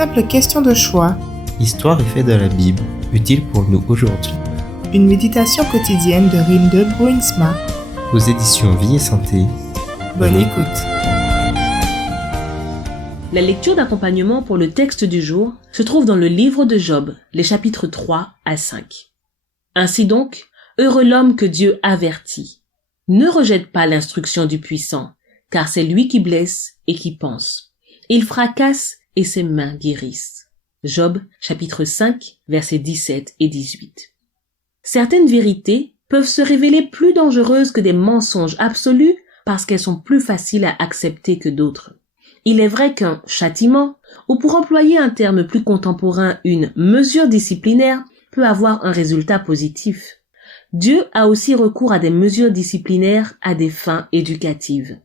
Simple question de choix. Histoire et faits de la Bible, utile pour nous aujourd'hui. Une méditation quotidienne de Rinde Bruinsma. Aux éditions Vie et Santé. Bonne écoute. La lecture d'accompagnement pour le texte du jour se trouve dans le livre de Job, les chapitres 3 à 5. Ainsi donc, heureux l'homme que Dieu avertit. Ne rejette pas l'instruction du puissant, car c'est lui qui blesse et qui pense. Il fracasse et ses mains guérissent. Job, chapitre 5, versets 17 et 18. Certaines vérités peuvent se révéler plus dangereuses que des mensonges absolus parce qu'elles sont plus faciles à accepter que d'autres. Il est vrai qu'un châtiment, ou pour employer un terme plus contemporain, une mesure disciplinaire, peut avoir un résultat positif. Dieu a aussi recours à des mesures disciplinaires à des fins éducatives.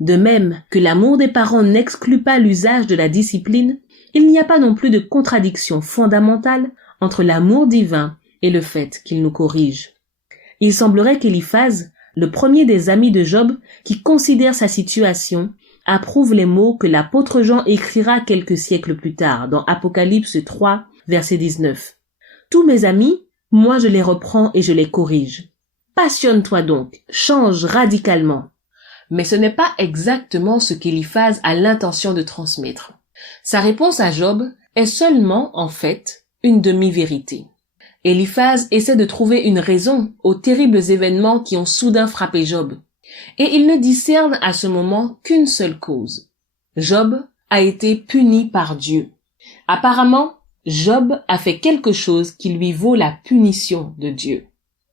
De même que l'amour des parents n'exclut pas l'usage de la discipline, il n'y a pas non plus de contradiction fondamentale entre l'amour divin et le fait qu'il nous corrige. Il semblerait qu'Éliphaz, le premier des amis de Job, qui considère sa situation, approuve les mots que l'apôtre Jean écrira quelques siècles plus tard dans Apocalypse 3, verset 19. « Tous mes amis, moi je les reprends et je les corrige. Passionne-toi donc, change radicalement. » Mais ce n'est pas exactement ce qu'Éliphaz a l'intention de transmettre. Sa réponse à Job est seulement, en fait, une demi-vérité. Éliphaz essaie de trouver une raison aux terribles événements qui ont soudain frappé Job. Et il ne discerne à ce moment qu'une seule cause. Job a été puni par Dieu. Apparemment, Job a fait quelque chose qui lui vaut la punition de Dieu.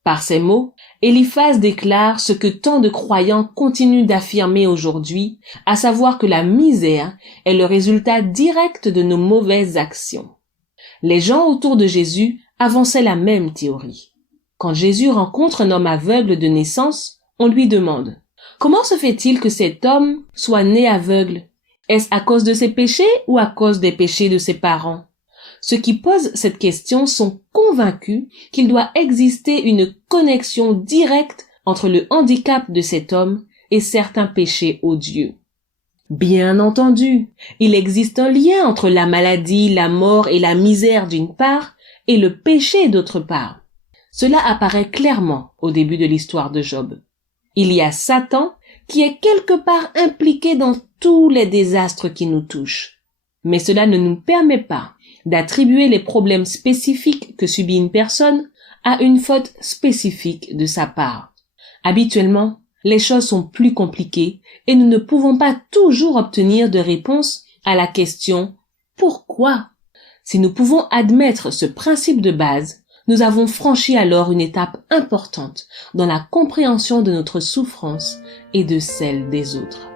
Par ces mots, Éliphaz déclare ce que tant de croyants continuent d'affirmer aujourd'hui, à savoir que la misère est le résultat direct de nos mauvaises actions. Les gens autour de Jésus avançaient la même théorie. Quand Jésus rencontre un homme aveugle de naissance, on lui demande « Comment se fait-il que cet homme soit né aveugle? Est-ce à cause de ses péchés ou à cause des péchés de ses parents ?» Ceux qui posent cette question sont convaincus qu'il doit exister une connexion directe entre le handicap de cet homme et certains péchés odieux. Bien entendu, il existe un lien entre la maladie, la mort et la misère d'une part et le péché d'autre part. Cela apparaît clairement au début de l'histoire de Job. Il y a Satan qui est quelque part impliqué dans tous les désastres qui nous touchent. Mais cela ne nous permet pas d'attribuer les problèmes spécifiques que subit une personne à une faute spécifique de sa part. Habituellement, les choses sont plus compliquées et nous ne pouvons pas toujours obtenir de réponse à la question « Pourquoi ?» Si nous pouvons admettre ce principe de base, nous avons franchi alors une étape importante dans la compréhension de notre souffrance et de celle des autres.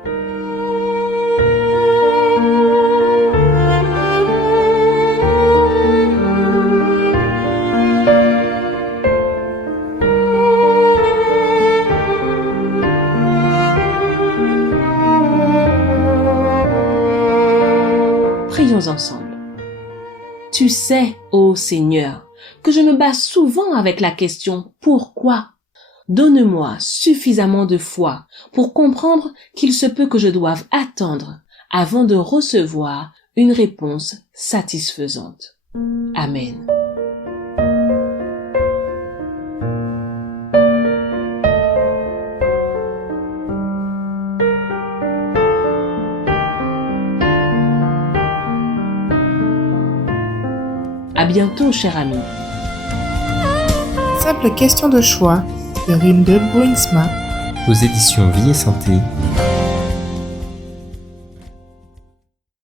Prions ensemble. Tu sais, ô Seigneur, que je me bats souvent avec la question « Pourquoi ?» Donne-moi suffisamment de foi pour comprendre qu'il se peut que je doive attendre avant de recevoir une réponse satisfaisante. Amen. À bientôt, cher ami. Simple question de choix de Rinde Bruinsma. Aux éditions Vie et Santé.